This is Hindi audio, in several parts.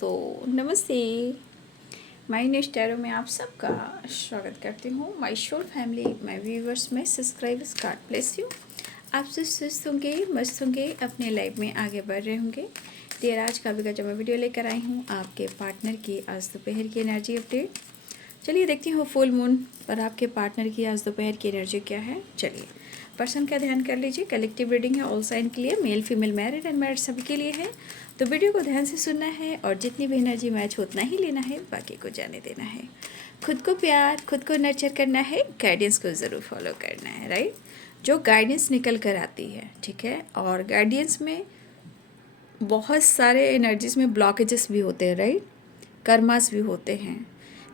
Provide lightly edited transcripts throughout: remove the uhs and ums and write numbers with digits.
दोस्तों नमस्ते। माय नेक्स्ट टैरो में आप सबका स्वागत करती हूँ। माय शोर family, my viewers, my subscribers, God bless you. आप सब स्वस्थ होंगे, मस्त होंगे, अपने लाइफ में आगे बढ़ रहे होंगे। देर आज का भी जो मैं वीडियो लेकर आई हूँ आपके पार्टनर की आज दोपहर की एनर्जी अपडेट। चलिए देखती हूँ फुल मून पर आपके पार्टनर की आज दोपहर की एनर्जी क्या है। चलिए पर्सन का ध्यान कर लीजिए। कलेक्टिव रीडिंग है, ऑल साइन के लिए, male female, married and married सभी के लिए है। तो वीडियो को ध्यान से सुनना है और जितनी भी एनर्जी मैच उतना ही लेना है, बाकी को जाने देना है। खुद को प्यार, खुद को नर्चर करना है, गाइडेंस को ज़रूर फॉलो करना है, राइट। जो गाइडेंस निकल कर आती है, ठीक है। और गाइडेंस में बहुत सारे एनर्जीज में ब्लॉकेजेस भी होते हैं, राइट। कर्मास भी होते हैं।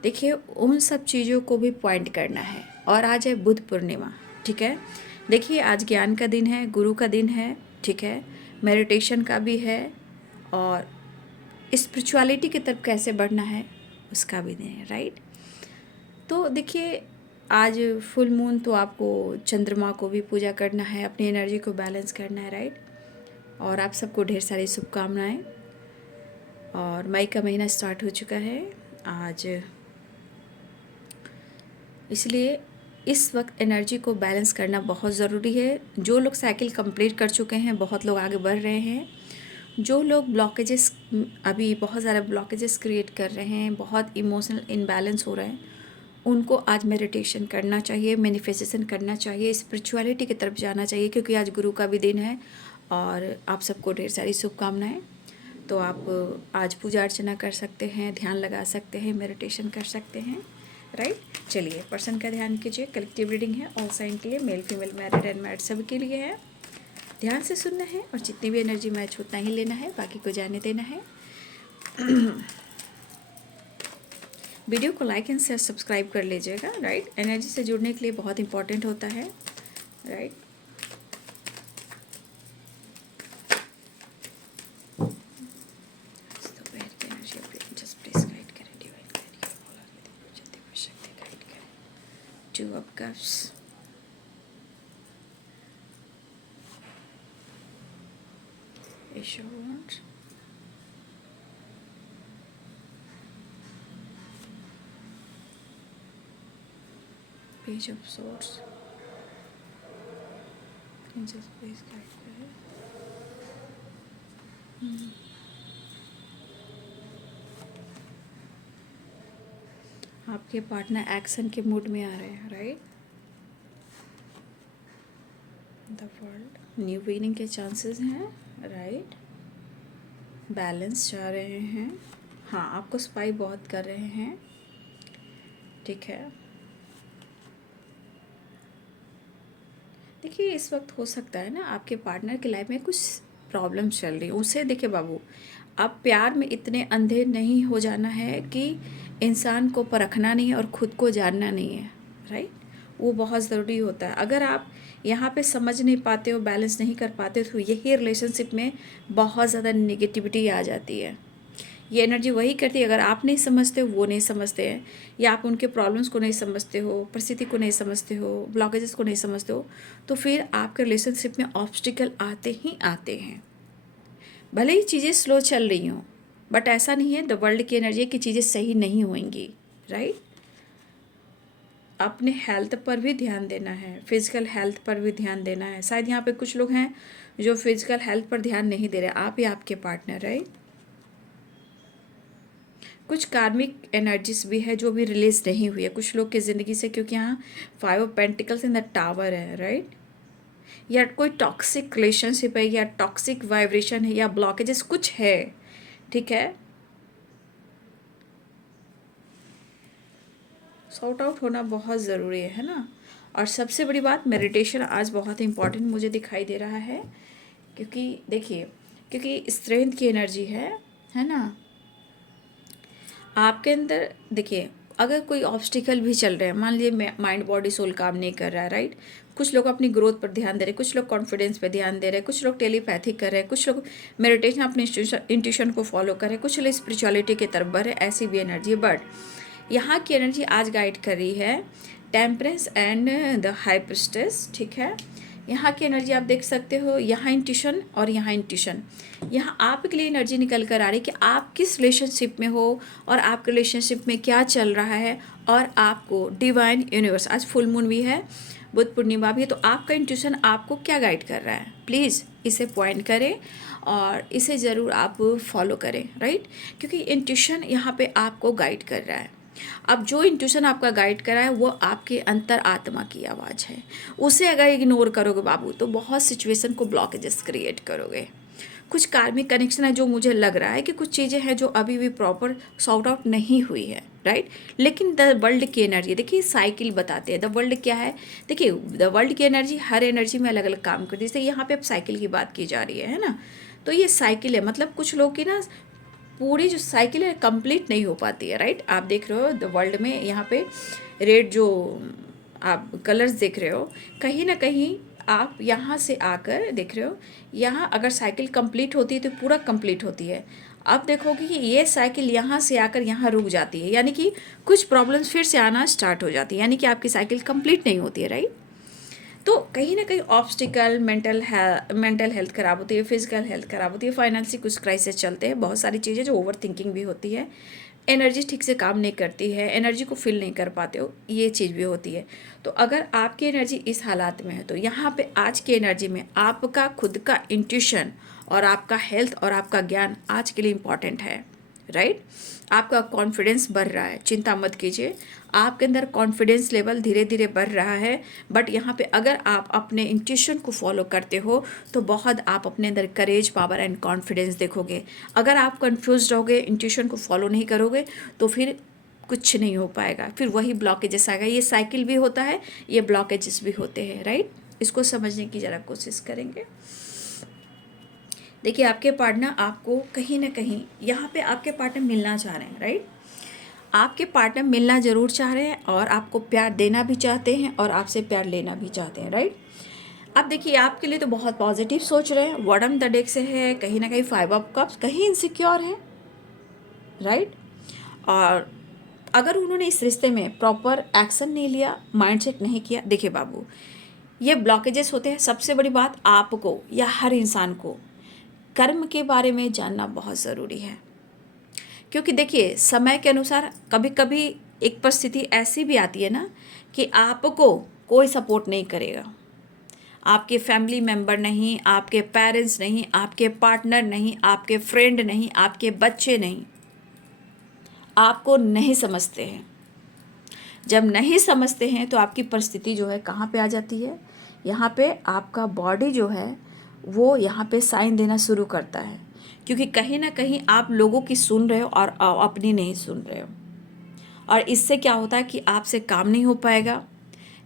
देखिए उन सब चीज़ों को भी पॉइंट करना है। और आज है बुध पूर्णिमा, ठीक है। देखिए आज ज्ञान का दिन है, गुरु का दिन है, ठीक है। मेडिटेशन का भी है और स्पिरिचुअलिटी की तरफ कैसे बढ़ना है उसका भी दिन है, राइट। तो देखिए आज फुल मून, तो आपको चंद्रमा को भी पूजा करना है, अपनी एनर्जी को बैलेंस करना है, राइट। और आप सबको ढेर सारी शुभकामनाएं। और मई का महीना स्टार्ट हो चुका है आज, इसलिए इस वक्त एनर्जी को बैलेंस करना बहुत ज़रूरी है। जो लोग साइकिल कंप्लीट कर चुके हैं, बहुत लोग आगे बढ़ रहे हैं। जो लोग ब्लॉकेजेस, अभी बहुत सारे ब्लॉकेजेस क्रिएट कर रहे हैं, बहुत इमोशनल इम्बैलेंस हो रहे हैं, उनको आज मेडिटेशन करना चाहिए, मैनिफेस्टेशन करना चाहिए, स्पिरिचुअलिटी की तरफ जाना चाहिए, क्योंकि आज गुरु का भी दिन है। और आप सबको ढेर सारी शुभकामनाएं। तो आप आज पूजा अर्चना कर सकते हैं, ध्यान लगा सकते हैं, मेडिटेशन कर सकते हैं, राइट। चलिए पर्सन का ध्यान कीजिए। कलेक्टिव रीडिंग है, ऑल साइन के लिए, male female, married and married सभी के लिए है। ध्यान से सुनना है और जितनी भी एनर्जी मैच उतना ही लेना है, बाकी को जाने देना है। वीडियो को लाइक एंड शेयर सब्सक्राइब कर लीजिएगा, राइट। एनर्जी से जुड़ने के लिए बहुत इंपॉर्टेंट होता है, right. Two of Cups, Ace of Wands, Page of Swords, Princess please guide करें। आपके पार्टनर एक्शन के मूड में आ रहे हैं, right. The world, new beginning के चांसेस हैं, राइट। बैलेंस चाह रहे हैं, हाँ। आपको स्पाई बहुत कर रहे हैं, ठीक है। देखिए इस वक्त हो सकता है ना आपके पार्टनर की लाइफ में कुछ प्रॉब्लम चल रही है। उसे देखिए बाबू, आप प्यार में इतने अंधे नहीं हो जाना है कि इंसान को परखना नहीं है और ख़ुद को जानना नहीं है, राइट। वो बहुत ज़रूरी होता है। अगर आप यहाँ पे समझ नहीं पाते हो, बैलेंस नहीं कर पाते, तो यही रिलेशनशिप में बहुत ज़्यादा नेगेटिविटी आ जाती है। ये एनर्जी वही करती है, अगर आप नहीं समझते हो, वो नहीं समझते हैं, या आप उनके प्रॉब्लम्स को नहीं समझते हो, परिस्थिति को नहीं समझते हो, ब्लॉकेजेस को नहीं समझते हो, तो फिर आपके रिलेशनशिप में ऑब्स्टिकल आते ही आते हैं। भले ही चीज़ें स्लो चल रही हों, बट ऐसा नहीं है द वर्ल्ड की एनर्जी की चीज़ें सही नहीं होंगी, राइट। अपने हेल्थ पर भी ध्यान देना है, फिजिकल हेल्थ पर भी ध्यान देना है। शायद यहाँ पे कुछ लोग हैं जो फिजिकल हेल्थ पर ध्यान नहीं दे रहे, आप या आपके पार्टनर, राइट। कुछ कार्मिक एनर्जीज भी है जो भी रिलीज नहीं हुई है कुछ लोग की ज़िंदगी से, क्योंकि यहाँ 5 of pentacles in the tower है, राइट। या कोई टॉक्सिक रिलेशनशिप है, या टॉक्सिक वाइब्रेशन है, या ब्लॉकेजेस कुछ है, ठीक है। सॉर्ट आउट होना बहुत ज़रूरी है ना। और सबसे बड़ी बात, मेडिटेशन आज बहुत इंपॉर्टेंट मुझे दिखाई दे रहा है, क्योंकि देखिए, क्योंकि स्ट्रेंथ की एनर्जी है ना आपके अंदर। देखिए अगर कोई ऑब्स्टिकल भी चल रहे हैं, मान लीजिए माइंड बॉडी सोल काम नहीं कर रहा है, राइट। कुछ लोग अपनी ग्रोथ पर ध्यान दे रहे हैं, कुछ लोग कॉन्फिडेंस पे ध्यान दे रहे हैं, कुछ लोग टेलीपैथी कर रहे हैं, कुछ लोग मेडिटेशन अपने इंट्यूशन को फॉलो कर रहे हैं, कुछ लोग स्पिरिचुअलिटी की तरफ बढ़ रहे हैं। ऐसी भी एनर्जी है, बट यहाँ की एनर्जी आज गाइड कर रही है temperance and the high priestess, ठीक है। यहाँ की एनर्जी आप देख सकते हो, यहाँ इंट्यूशन और यहाँ इंट्यूशन। यहाँ आपके लिए एनर्जी निकल कर आ रही है कि आप किस रिलेशनशिप में हो और आपके रिलेशनशिप में क्या चल रहा है, और आपको डिवाइन यूनिवर्स, आज फुल मून भी है, बुध पूर्णिमा भी है, तो आपका इंट्यूशन आपको क्या गाइड कर रहा है, प्लीज़ इसे पॉइंट करें और इसे ज़रूर आप फॉलो करें, राइट। क्योंकि इंट्यूशन यहाँ पे आपको गाइड कर रहा है। अब जो इंट्यूशन आपका गाइड कर रहा है वो आपके अंतर आत्मा की आवाज़ है। उसे अगर इग्नोर करोगे बाबू तो बहुत सिचुएशन को ब्लॉकेजेस क्रिएट करोगे। कुछ कार्मिक कनेक्शन है जो मुझे लग रहा है कि कुछ चीज़ें हैं जो अभी भी प्रॉपर सॉर्ट आउट नहीं हुई है, राइट। लेकिन द वर्ल्ड की एनर्जी देखिए, साइकिल बताते हैं द वर्ल्ड क्या है। देखिए द वर्ल्ड की एनर्जी हर एनर्जी में अलग अलग काम करती है। जैसे यहाँ पे अब साइकिल की बात की जा रही है ना, तो ये साइकिल है, मतलब कुछ लोग की ना पूरी जो साइकिल है कंप्लीट नहीं हो पाती है, राइट। आप देख रहे हो द वर्ल्ड में यहाँ पे रेड जो आप कलर्स देख रहे हो, कहीं ना कहीं आप यहाँ से आकर देख रहे हो, यहाँ अगर साइकिल कंप्लीट होती है तो पूरा कंप्लीट होती है। अब देखोगे कि ये साइकिल यहाँ से आकर यहाँ रुक जाती है, यानी कि कुछ प्रॉब्लम्स फिर से आना स्टार्ट हो जाती है, यानी कि आपकी साइकिल कंप्लीट नहीं होती है, राइट। तो कहीं ना कहीं ऑब्स्टिकल, मेंटल हेल्थ ख़राब होती है, फिजिकल हेल्थ ख़राब होती है, फाइनेंशियल कुछ क्राइसिस चलते हैं, बहुत सारी चीज़ें जो ओवर थिंकिंग भी होती है, एनर्जी ठीक से काम नहीं करती है, एनर्जी को फील नहीं कर पाते हो, ये चीज़ भी होती है। तो अगर आपकी एनर्जी इस हालात में है तो यहाँ पे आज की एनर्जी में आपका खुद का इंट्यूशन और आपका हेल्थ और आपका ज्ञान आज के लिए इम्पॉर्टेंट है, राइट। आपका कॉन्फिडेंस बढ़ रहा है, चिंता मत कीजिए, आपके अंदर कॉन्फिडेंस लेवल धीरे धीरे बढ़ रहा है। बट यहाँ पे अगर आप अपने इंट्यूशन को फॉलो करते हो तो बहुत आप अपने अंदर करेज, पावर एंड कॉन्फिडेंस देखोगे। अगर आप कंफ्यूज रहोगे, इंट्यूशन को फॉलो नहीं करोगे तो फिर कुछ नहीं हो पाएगा, फिर वही ब्लॉकेजेस आएगा। ये साइकिल भी होता है, ये ब्लॉकेजेस भी होते हैं, राइट। इसको समझने की ज़रा कोशिश करेंगे। देखिए आपके पार्टनर आपको कहीं ना कहीं यहाँ पे आपके पार्टनर मिलना चाह रहे हैं, राइट। आपके पार्टनर मिलना ज़रूर चाह रहे हैं और आपको प्यार देना भी चाहते हैं और आपसे प्यार लेना भी चाहते हैं, राइट। अब देखिए आपके लिए तो बहुत पॉजिटिव सोच रहे हैं, बॉटम द डेक से है, कहीं ना कहीं 5 ऑफ कप्स, कहीं इनसिक्योर है, राइट। और अगर उन्होंने इस रिश्ते में प्रॉपर एक्शन नहीं लिया, माइंडसेट नहीं किया, देखिए बाबू ये ब्लॉकेजेस होते हैं। सबसे बड़ी बात, आपको या हर इंसान को कर्म के बारे में जानना बहुत ज़रूरी है। क्योंकि देखिए समय के अनुसार कभी कभी एक परिस्थिति ऐसी भी आती है ना कि आपको कोई सपोर्ट नहीं करेगा, आपके फैमिली मेम्बर नहीं, आपके पेरेंट्स नहीं, आपके पार्टनर नहीं, आपके फ्रेंड नहीं, आपके बच्चे नहीं, आपको नहीं समझते हैं। जब नहीं समझते हैं तो आपकी परिस्थिति जो है कहाँ पे आ जाती है, यहाँ पे आपका बॉडी जो है वो यहाँ पे साइन देना शुरू करता है। क्योंकि कहीं ना कहीं आप लोगों की सुन रहे हो और अपनी नहीं सुन रहे हो, और इससे क्या होता है कि आपसे काम नहीं हो पाएगा,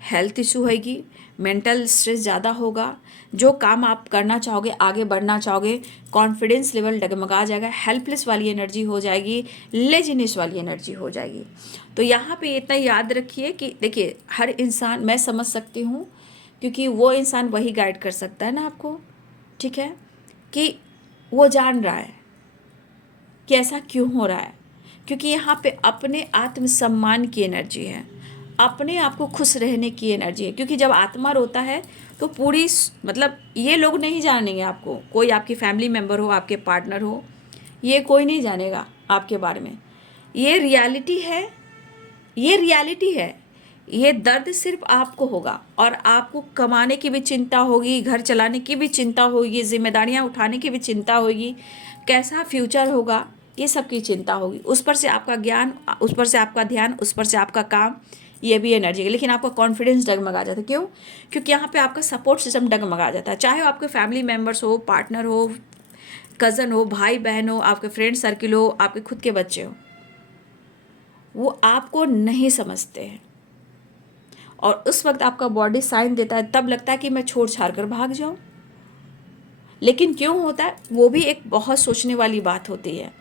हेल्थ इशू होगी, मेंटल स्ट्रेस ज़्यादा होगा, जो काम आप करना चाहोगे, आगे बढ़ना चाहोगे, कॉन्फिडेंस लेवल डगमगा जाएगा, हेल्पलेस वाली एनर्जी हो जाएगी, लेजीनेस वाली एनर्जी हो जाएगी। तो यहाँ पे इतना याद रखिए कि देखिए हर इंसान, मैं समझ सकती हूँ क्योंकि वो इंसान वही गाइड कर सकता है ना आपको, ठीक है, कि वो जान रहा है कि ऐसा क्यों हो रहा है। क्योंकि यहाँ पे अपने आत्मसम्मान की एनर्जी है, अपने आप को खुश रहने की एनर्जी है। क्योंकि जब आत्मा रोता है तो पूरी मतलब ये लोग नहीं जानेंगे आपको, कोई आपकी फैमिली मेम्बर हो, आपके पार्टनर हो, ये कोई नहीं जानेगा आपके बारे में। ये रियलिटी है, ये रियलिटी है। ये दर्द सिर्फ आपको होगा और आपको कमाने की भी चिंता होगी, घर चलाने की भी चिंता होगी, जिम्मेदारियां उठाने की भी चिंता होगी, कैसा फ्यूचर होगा ये सब की चिंता होगी। उस पर से आपका ज्ञान, उस पर से आपका ध्यान, उस पर से आपका काम, ये भी एनर्जी है। लेकिन आपका कॉन्फिडेंस डगमगा जाता है, क्यों? क्योंकि यहाँ पे आपका सपोर्ट सिस्टम डगमगा जाता है। चाहे वो आपके फैमिली मेम्बर्स हो, पार्टनर हो, कज़न हो, भाई बहन हो, आपके फ्रेंड सर्किल हो, आपके खुद के बच्चे हो, वो आपको नहीं समझते हैं। और उस वक्त आपका बॉडी साइन देता है, तब लगता है कि मैं छोड़ छाड़ कर भाग जाऊं। लेकिन क्यों होता है, वो भी एक बहुत सोचने वाली बात होती है।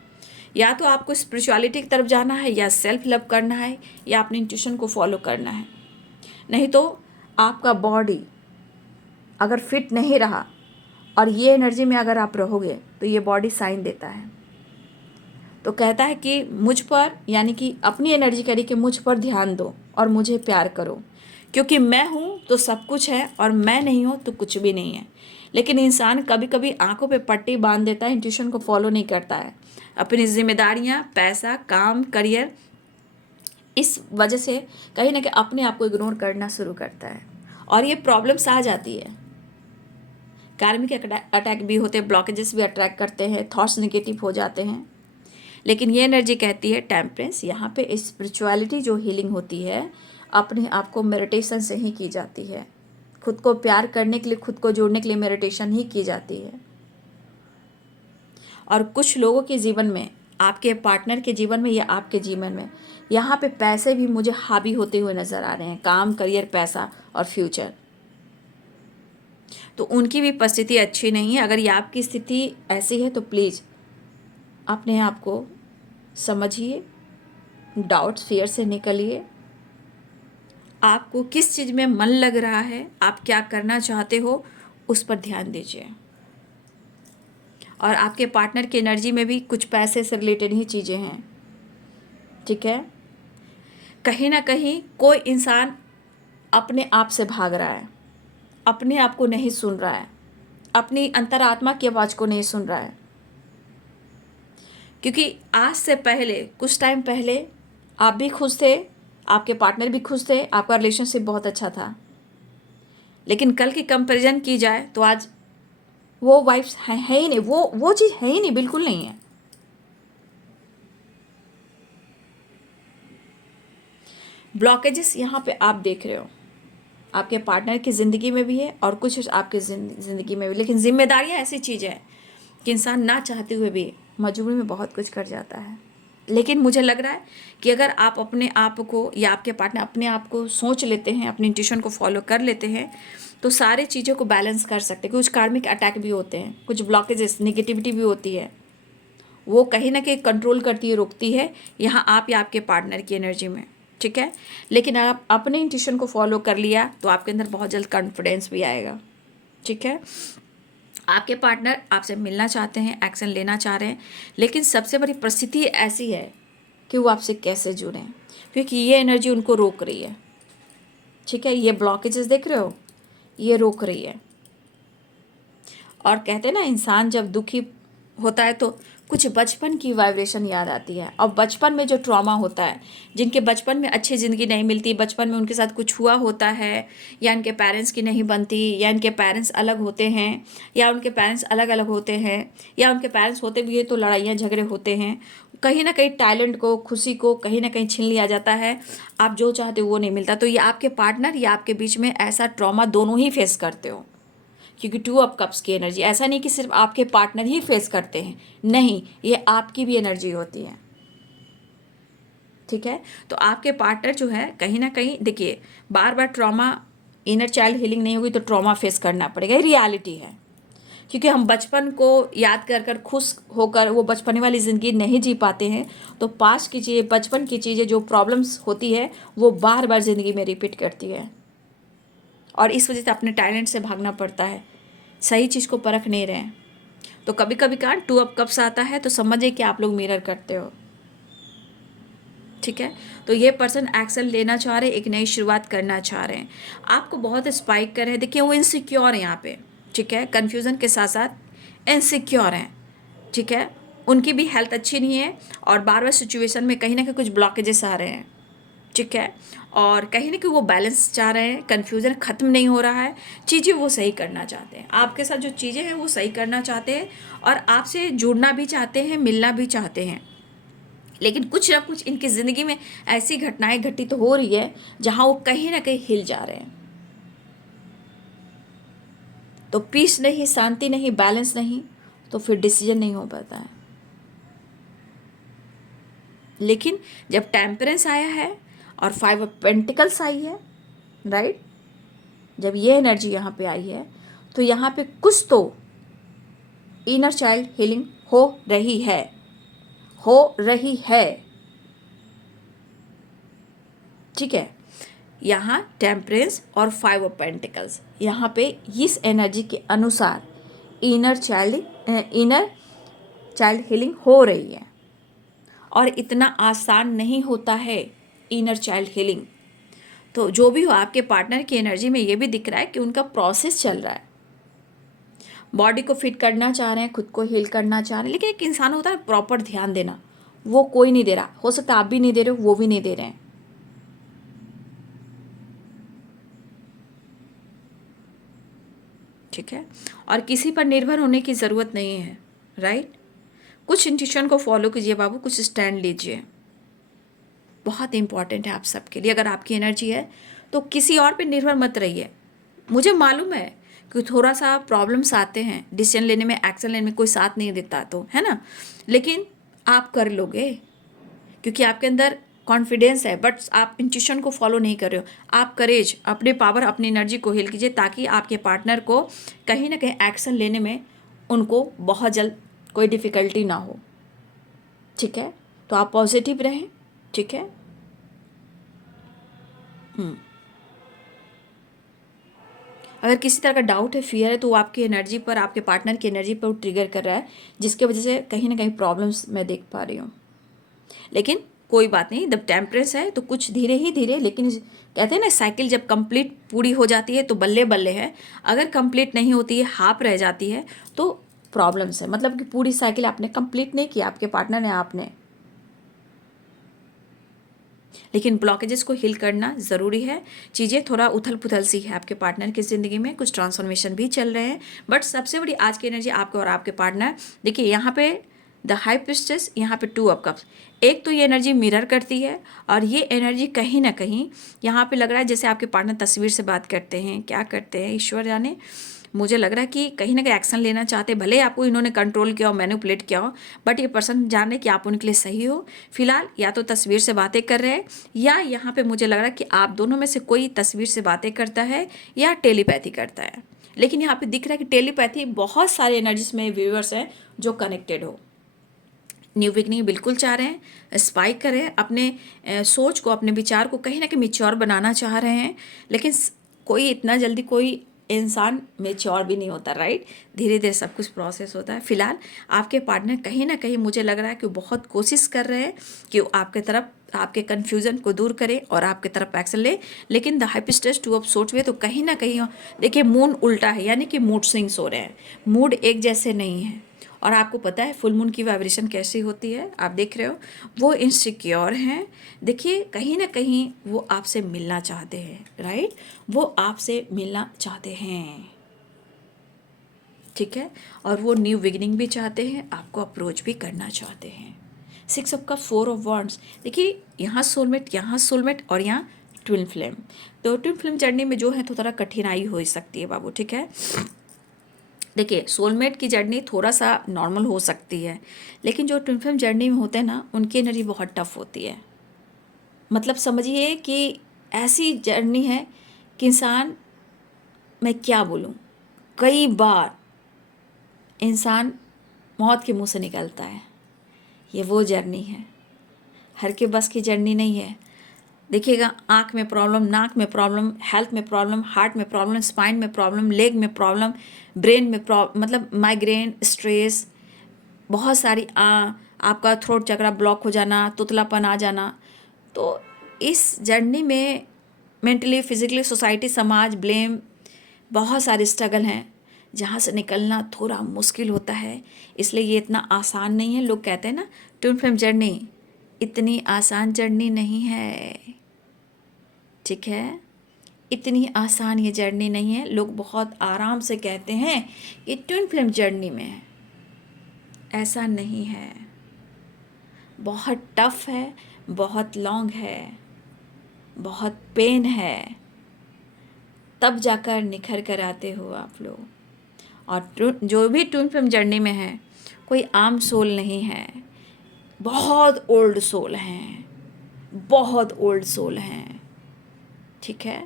या तो आपको स्पिरिचुअलिटी की तरफ जाना है, या सेल्फ लव करना है, या अपने इंट्यूशन को फॉलो करना है। नहीं तो आपका बॉडी अगर फिट नहीं रहा और ये एनर्जी में अगर आप रहोगे तो ये बॉडी साइन देता है, तो कहता है कि मुझ पर, यानी कि अपनी एनर्जी करी कि मुझ पर ध्यान दो और मुझे प्यार करो। क्योंकि मैं हूँ तो सब कुछ है और मैं नहीं हूँ तो कुछ भी नहीं है। लेकिन इंसान कभी कभी आंखों पे पट्टी बांध देता है, इंट्यूशन को फॉलो नहीं करता है, अपनी जिम्मेदारियाँ, पैसा, काम, करियर, इस वजह से कहीं ना कहीं अपने आप को इग्नोर करना शुरू करता है और ये प्रॉब्लम्स आ जाती है। कार्मिक अटैक भी होते हैं, ब्लॉकेजेस भी अट्रैक्ट करते हैं, थॉट्स नेगेटिव हो जाते हैं। लेकिन ये एनर्जी कहती है टेम्परेंस, यहाँ पे स्पिरिचुअलिटी जो हीलिंग होती है अपने आप को मेडिटेशन से ही की जाती है। खुद को प्यार करने के लिए, खुद को जोड़ने के लिए मेडिटेशन ही की जाती है। और कुछ लोगों के जीवन में, आपके पार्टनर के जीवन में या आपके जीवन में, यहाँ पे पैसे भी मुझे हावी होते हुए नज़र आ रहे हैं, काम, करियर, पैसा और फ्यूचर। तो उनकी भी परिस्थिति अच्छी नहीं है। अगर ये आपकी स्थिति ऐसी है तो प्लीज़ अपने आप को समझिए, डाउट्स, फियर से निकलिए। आपको किस चीज़ में मन लग रहा है, आप क्या करना चाहते हो, उस पर ध्यान दीजिए। और आपके पार्टनर की एनर्जी में भी कुछ पैसे से रिलेटेड ही चीज़ें हैं, ठीक है। कहीं ना कहीं कोई इंसान अपने आप से भाग रहा है, अपने आप को नहीं सुन रहा है, अपनी अंतरात्मा की आवाज़ को नहीं सुन रहा है। क्योंकि आज से पहले, कुछ टाइम पहले आप भी खुश थे, आपके पार्टनर भी खुश थे, आपका रिलेशनशिप बहुत अच्छा था। लेकिन कल की कंपैरिजन की जाए तो आज वो वाइब्स है ही नहीं, वो चीज़ है ही नहीं, बिल्कुल नहीं है। ब्लॉकेजेस यहाँ पे आप देख रहे हो, आपके पार्टनर की ज़िंदगी में भी है और कुछ आपके ज़िंदगी में भी। लेकिन जिम्मेदारियाँ ऐसी चीज़ है कि इंसान ना चाहते हुए भी मजबूरी में बहुत कुछ कर जाता है। लेकिन मुझे लग रहा है कि अगर आप अपने आप को या आपके पार्टनर अपने आप को सोच लेते हैं, अपनी इंट्यूशन को फॉलो कर लेते हैं, तो सारे चीज़ों को बैलेंस कर सकते हैं। कुछ कार्मिक अटैक भी होते हैं, कुछ ब्लॉकेजेस, निगेटिविटी भी होती है, वो कहीं ना कहीं कंट्रोल करती है, रोकती है यहाँ आप या आपके पार्टनर की एनर्जी में, ठीक है। लेकिन आप अपने इंट्यूशन को फॉलो कर लिया तो आपके अंदर बहुत जल्द कॉन्फिडेंस भी आएगा, ठीक है। आपके पार्टनर आपसे मिलना चाहते हैं, एक्शन लेना चाह रहे हैं, लेकिन सबसे बड़ी परिस्थिति ऐसी है कि वो आपसे कैसे जुड़ें, क्योंकि ये एनर्जी उनको रोक रही है, ठीक है। ये ब्लॉकेजेस देख रहे हो, ये रोक रही है। और कहते हैं ना, इंसान जब दुखी होता है तो कुछ बचपन की वाइब्रेशन याद आती है। और बचपन में जो ट्रॉमा होता है, जिनके बचपन में अच्छी ज़िंदगी नहीं मिलती, बचपन में उनके साथ कुछ हुआ होता है, या इनके पेरेंट्स की नहीं बनती, या इनके पेरेंट्स अलग होते हैं, या उनके पेरेंट्स अलग अलग होते हैं, या उनके पेरेंट्स होते भी है तो लड़ाइयाँ झगड़े होते हैं, कहीं ना कहीं टैलेंट को, खुशी को कहीं ना कहीं छीन लिया जाता है, आप जो चाहते हो वो नहीं मिलता। तो ये आपके पार्टनर या आपके बीच में ऐसा ट्रॉमा दोनों ही फेस करते हो। क्योंकि 2 ऑफ कप्स की एनर्जी, ऐसा नहीं कि सिर्फ आपके पार्टनर ही फेस करते हैं, नहीं, ये आपकी भी एनर्जी होती है, ठीक है। तो आपके पार्टनर जो है कहीं ना कहीं, देखिए, बार बार ट्रॉमा, इनर चाइल्ड हीलिंग नहीं होगी तो ट्रॉमा फेस करना पड़ेगा, ये रियलिटी है। क्योंकि हम बचपन को याद कर कर खुश होकर वो बचपन वाली ज़िंदगी नहीं जी पाते हैं, तो पास्ट की चीज़ें, बचपन की चीज़ें, जो प्रॉब्लम्स होती है वो बार बार ज़िंदगी में रिपीट करती है, और इस वजह से अपने टैलेंट से भागना पड़ता है, सही चीज़ को परख नहीं रहे हैं। तो कभी कभी का 2 ऑफ कप्स आता है तो समझिए कि आप लोग मिरर करते हो, ठीक है। तो ये पर्सन एक्शन लेना चाह रहे हैं, एक नई शुरुआत करना चाह रहे हैं, आपको बहुत स्पाइक कर रहे हैं। देखिए, वो इनसिक्योर है यहाँ पे, ठीक है, कन्फ्यूज़न के साथ साथ इनसिक्योर हैं, ठीक है। उनकी भी हेल्थ अच्छी नहीं है और बार बार सिचुएशन में कहीं ना कहीं कुछ ब्लॉकेजेस आ रहे हैं, ठीक है। और कहीं ना कहीं वो बैलेंस चाह रहे हैं, कन्फ्यूज़न ख़त्म नहीं हो रहा है, चीज़ें वो सही करना चाहते हैं, आपके साथ जो चीज़ें हैं वो सही करना चाहते हैं, और आपसे जुड़ना भी चाहते हैं, मिलना भी चाहते हैं। लेकिन कुछ ना कुछ इनकी ज़िंदगी में ऐसी घटनाएं घटित हो रही है जहाँ वो कहीं ना कहीं हिल जा रहे हैं। तो पीस नहीं, शांति नहीं, बैलेंस नहीं, तो फिर डिसीजन नहीं हो पाता है। लेकिन जब टेम्परेंस आया है और 5 ऑफ पेंटिकल्स आई है, राइट, जब ये एनर्जी यहाँ पे आई है तो यहाँ पे कुछ तो इनर चाइल्ड हीलिंग हो रही है, हो रही है, ठीक है। यहाँ टेम्परेंस और 5 ऑफ पेंटिकल्स, यहाँ पे इस एनर्जी के अनुसार इनर चाइल्ड हीलिंग हो रही है। और इतना आसान नहीं होता है इनर चाइल्ड हीलिंग। तो जो भी हो, आपके पार्टनर की एनर्जी में ये भी दिख रहा है कि उनका प्रोसेस चल रहा है, बॉडी को फिट करना चाह रहे हैं, खुद को हील करना चाह रहे हैं, लेकिन एक इंसान होता है प्रॉपर ध्यान देना, वो कोई नहीं दे रहा। हो सकता है आप भी नहीं दे रहे हो, वो भी नहीं दे रहे हैं। ठीक है, और किसी पर निर्भर होने की ज़रूरत नहीं है, राइट। कुछ इंट्यूशन को फॉलो कीजिए बाबू, कुछ स्टैंड लीजिए, बहुत इंपॉर्टेंट है आप सबके लिए। अगर आपकी एनर्जी है तो किसी और पे निर्भर मत रहिए। मुझे मालूम है कि थोड़ा सा प्रॉब्लम्स आते हैं डिसीजन लेने में, एक्शन लेने में, कोई साथ नहीं देता तो, है ना, लेकिन आप कर लोगे क्योंकि आपके अंदर कॉन्फिडेंस है, बट आप इंट्यूशन को फॉलो नहीं कर रहे हो। आप करेज, अपने पावर, अपनी एनर्जी को हील कीजिए ताकि आपके पार्टनर को कहीं ना कहीं एक्शन लेने में उनको बहुत जल्द कोई डिफ़िकल्टी ना हो। ठीक है, तो आप पॉजिटिव रहें। ठीक है, अगर किसी तरह का डाउट है, फियर है, तो वो आपकी एनर्जी पर, आपके पार्टनर की एनर्जी पर ट्रिगर कर रहा है, जिसके वजह से कहीं ना कहीं प्रॉब्लम्स मैं देख पा रही हूँ। लेकिन कोई बात नहीं, जब टेम्परेंस है तो कुछ धीरे ही धीरे, लेकिन कहते हैं ना साइकिल जब कंप्लीट पूरी हो जाती है तो बल्ले बल्ले है, अगर कंप्लीट नहीं होती है, हाफ रह जाती है, तो प्रॉब्लम्स है। मतलब कि पूरी साइकिल आपने कंप्लीट नहीं किया, आपके पार्टनर ने, आपने। लेकिन ब्लॉकेजेस को हील करना ज़रूरी है। चीज़ें थोड़ा उथल पुथल सी है आपके पार्टनर की ज़िंदगी में, कुछ ट्रांसफॉर्मेशन भी चल रहे हैं, बट सबसे बड़ी आज की एनर्जी आपके और आपके पार्टनर। देखिए यहाँ पे द हाई प्रिस्टेस, यहाँ पे 2 ऑफ कप्स, एक तो ये एनर्जी मिरर करती है, और ये एनर्जी कहीं ना कहीं यहाँ पे लग रहा है जैसे आपके पार्टनर तस्वीर से बात करते हैं, क्या करते हैं ईश्वर जाने। मुझे लग रहा है कि कहीं ना कहीं एक्शन लेना चाहते, भले ही आपको इन्होंने कंट्रोल किया हो, मैनिपुलेट किया हो, बट ये पर्सन जाने कि आप उनके लिए सही हो। फिलहाल या तो तस्वीर से बातें कर रहे हैं, या यहाँ पे मुझे लग रहा है कि आप दोनों में से कोई तस्वीर से बातें करता है या टेलीपैथी करता है। लेकिन यहाँ पे दिख रहा है कि टेलीपैथी, बहुत सारे एनर्जीज में व्यूअर्स हैं जो कनेक्टेड हो। न्यू बिगनिंग बिल्कुल चाह रहे हैं, स्पाइक कर रहे हैं, अपने सोच को, अपने विचार को कहीं ना कहीं मेच्योर बनाना चाह रहे हैं, लेकिन कोई इतना जल्दी कोई इंसान मेच्योर भी नहीं होता, राइट। धीरे धीरे सब कुछ प्रोसेस होता है। फिलहाल आपके पार्टनर कहीं ना कहीं मुझे लग रहा है कि वो बहुत कोशिश कर रहे हैं कि वो आपके तरफ, आपके कन्फ्यूज़न को दूर करे और आपके तरफ एक्शन ले। लेकिन द हाइपिस्टस 2 ऑफ सोर्ड्स में तो कहीं ना कहीं देखिए मून उल्टा है, यानी कि मूड स्विंग्स हो रहे हैं, मूड एक जैसे नहीं है। और आपको पता है फुल मून की वाइब्रेशन कैसी होती है, आप देख रहे हो, वो इनसिक्योर हैं। देखिए कहीं ना कहीं वो आपसे मिलना चाहते हैं, राइट, वो आपसे मिलना चाहते हैं। ठीक है, और वो न्यू बिगिनिंग भी चाहते हैं, आपको अप्रोच भी करना चाहते हैं। 6 ऑफ कप, 4 ऑफ वॉन्ड्स, देखिए यहाँ सोलमेट और यहाँ ट्विन फ्लेम। तो ट्विन फ्लेम जर्नी में जो है तो थोड़ा कठिनाई हो सकती है बाबू। ठीक है, देखिए सोलमेट की जर्नी थोड़ा सा नॉर्मल हो सकती है, लेकिन जो ट्विन फ्लेम जर्नी में होते हैं ना, उनकी एनर्जी बहुत टफ होती है। मतलब समझिए कि ऐसी जर्नी है कि इंसान, मैं क्या बोलूँ, कई बार इंसान मौत के मुंह से निकलता है। ये वो जर्नी है, हर के बस की जर्नी नहीं है। देखिएगा, आँख में प्रॉब्लम, नाक में प्रॉब्लम, हेल्थ में प्रॉब्लम, हार्ट में प्रॉब्लम, स्पाइन में प्रॉब्लम, लेग में प्रॉब्लम, ब्रेन में प्रॉब्लम, मतलब माइग्रेन, स्ट्रेस, बहुत सारी आपका थ्रोट चक्रा ब्लॉक हो जाना, तुतलापन आ जाना। तो इस जर्नी में मेंटली, फिजिकली, सोसाइटी, समाज, ब्लेम, बहुत सारे स्ट्रगल हैं जहाँ से निकलना थोड़ा मुश्किल होता है। इसलिए ये इतना आसान नहीं है। लोग कहते हैं ना ट्विन फ्लेम जर्नी इतनी आसान जर्नी नहीं है। ठीक है, इतनी आसान ये जर्नी नहीं है। लोग बहुत आराम से कहते हैं कि ट्विन फ्लेम जर्नी में है, ऐसा नहीं है। बहुत टफ है, बहुत लॉन्ग है, बहुत पेन है, तब जाकर निखर कर आते हो आप लोग। और जो भी ट्विन फ्लेम जर्नी में है, कोई आम सोल नहीं है, बहुत ओल्ड सोल हैं, बहुत ओल्ड सोल हैं। ठीक है,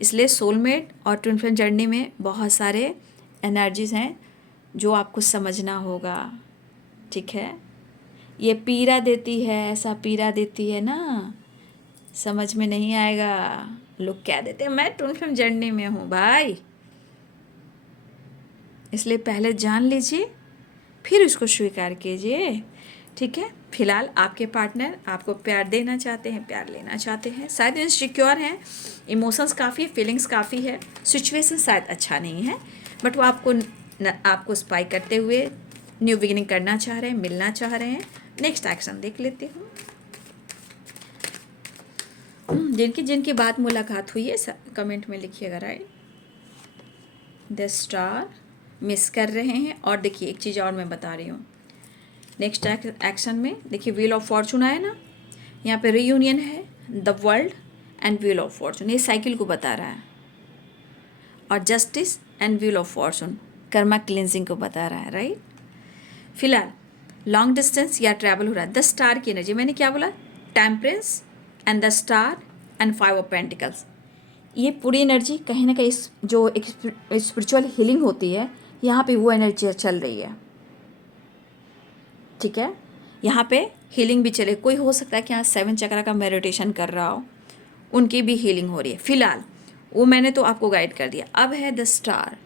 इसलिए सोलमेट और ट्विन फ्लेम जर्नी में बहुत सारे एनर्जीज हैं जो आपको समझना होगा। ठीक है, ये पीड़ा देती है, ऐसा पीड़ा देती है ना, समझ में नहीं आएगा। लोग कह देते हैं मैं ट्विन फ्लेम जर्नी में हूँ भाई। इसलिए पहले जान लीजिए, फिर उसको स्वीकार कीजिए। ठीक है। फिलहाल आपके पार्टनर आपको प्यार देना चाहते हैं, प्यार लेना चाहते हैं, शायद इनसिक्योर हैं, इमोशंस काफ़ी, फीलिंग्स काफ़ी है, सिचुएशन शायद अच्छा नहीं है, बट वो आपको स्पाई करते हुए न्यू बिगिनिंग करना चाह रहे हैं, मिलना चाह रहे हैं। नेक्स्ट एक्शन देख लेते हूँ। जिनकी बात मुलाकात हुई है कमेंट में लिखिएगा, राइट। द स्टार मिस कर रहे हैं। और देखिए एक चीज़ और मैं बता रही हूँ, नेक्स्ट एक्शन में देखिए व्हील ऑफ फॉर्चून आया ना, यहाँ पे रियूनियन है, the world and wheel of Fortune, ये साइकिल को बता रहा है, और justice and wheel of Fortune Karma cleansing को बता रहा है, राइट। फिलहाल लॉन्ग डिस्टेंस या ट्रैवल हो रहा है। द स्टार की एनर्जी, मैंने क्या बोला, temperance and the star and 5 of pentacles, ये पूरी एनर्जी कहीं ना कहीं जो एक स्पिरिचुअल हीलिंग होती है, यहाँ पे वो एनर्जी चल रही है, ठीक है। यहाँ पे हीलिंग भी चले, कोई हो सकता है कि यहाँ 7 चक्र का मेडिटेशन कर रहा हो, उनकी भी हीलिंग हो रही है। फिलहाल वो मैंने तो आपको गाइड कर दिया। अब है द स्टार,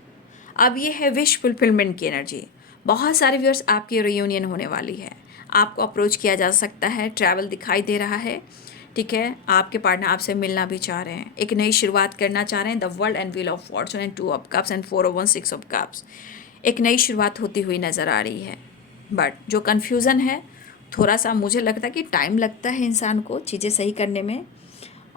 अब ये है विश फुलफिलमेंट की एनर्जी। बहुत सारे व्यूअर्स आपकी रियूनियन होने वाली है, आपको अप्रोच किया जा सकता है, ट्रैवल दिखाई दे रहा है, ठीक है। आपके पार्टनर आपसे मिलना भी चाह रहे हैं, एक नई शुरुआत करना चाह रहे हैं। The world and wheel of Fortune and 2 of cups and 4 of one 6 of cups, एक नई शुरुआत होती हुई नज़र आ रही है। बट जो कन्फ्यूज़न है, थोड़ा सा मुझे लगता है कि टाइम लगता है इंसान को चीज़ें सही करने में,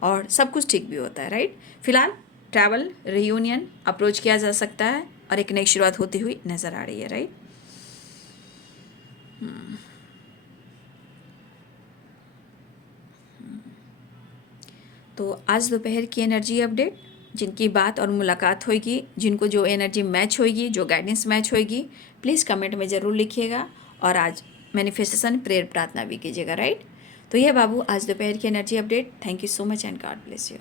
और सब कुछ ठीक भी होता है, राइट। फिलहाल ट्रैवल, रियूनियन, अप्रोच किया जा सकता है, और एक नई शुरुआत होती हुई नज़र आ रही है, राइट। तो आज दोपहर की एनर्जी अपडेट, जिनकी बात और मुलाकात होगी, जिनको जो एनर्जी मैच होगी, जो गाइडेंस मैच होगी, प्लीज़ कमेंट में ज़रूर लिखिएगा, और आज मैनिफेस्टेशन प्रेयर प्रार्थना भी कीजिएगा, राइट। तो यह बाबू आज दोपहर की energy update. Thank you so much and God bless you.